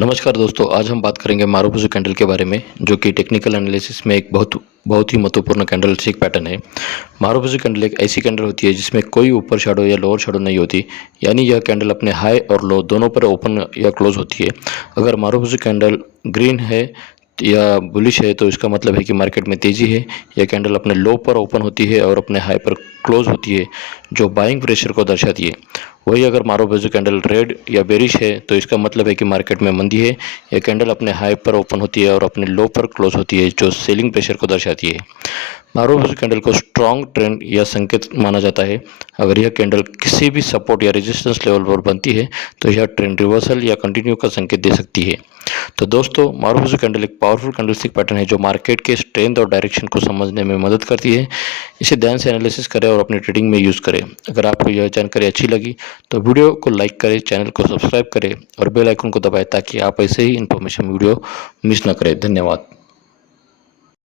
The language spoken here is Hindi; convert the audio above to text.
नमस्कार दोस्तों, आज हम बात करेंगे मारुफुजी कैंडल के बारे में, जो कि टेक्निकल एनालिसिस में एक बहुत बहुत ही महत्वपूर्ण कैंडलस्टिक पैटर्न है। मारुफुजी कैंडल एक ऐसी कैंडल होती है जिसमें कोई ऊपर शैडो या लोअर शैडो नहीं होती, यानी यह कैंडल अपने हाई और लो दोनों पर ओपन या क्लोज होती है। अगर मारुफुजी कैंडल ग्रीन है या बुलिश है तो इसका मतलब है कि मार्केट में तेज़ी है। यह कैंडल अपने लो पर ओपन होती है और अपने हाई पर क्लोज होती है, जो बाइंग प्रेशर को दर्शाती है। वही अगर मारुफुजी कैंडल रेड या बेरिश है तो इसका मतलब है कि मार्केट में मंदी है। यह कैंडल अपने हाई पर ओपन होती है और अपने लो पर क्लोज होती है, जो सेलिंग प्रेशर को दर्शाती है। मारुफुजी कैंडल को स्ट्रॉन्ग ट्रेंड या संकेत माना जाता है। अगर यह कैंडल किसी भी सपोर्ट या रेजिस्टेंस लेवल पर बनती है तो यह ट्रेंड रिवर्सल या कंटिन्यू का संकेत दे सकती है। तो दोस्तों, मारुफुजी कैंडल एक पावरफुल कैंडलस्टिक पैटर्न है जो मार्केट के स्ट्रेंथ और डायरेक्शन को समझने में मदद करती है। इसे ध्यान से एनालिसिस करें और अपनी ट्रेडिंग में यूज़ करें। अगर आपको यह जानकारी अच्छी लगी तो वीडियो को लाइक करें, चैनल को सब्सक्राइब करें और बेल आइकन को दबाएं ताकि आप ऐसे ही इन्फॉर्मेशन वीडियो मिस ना करें। धन्यवाद।